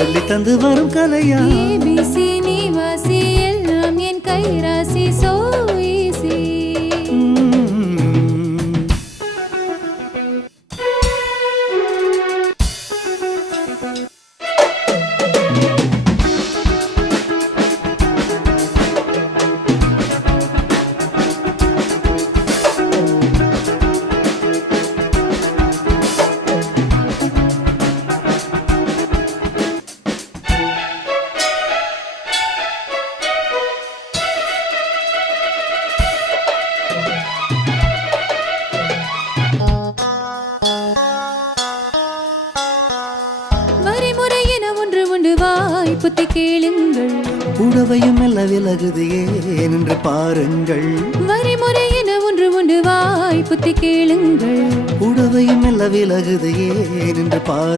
சொல்லி தந்து வரும் கலையா ABC நீ வாசி எல்லாம் என் கைராசி so easy வரிமுறை என ஒன்று உண்டு வாய் புத்தி கேளுங்கள் புடவையும் மெல்ல விலகுது ஏன் என்று பாருங்கள் வரிமுறை என ஒன்று உண்டு வாய் புத்தி கேளுங்கள் புடவையும் மெல்ல விலகுது ஏன் என்று பாருங்கள்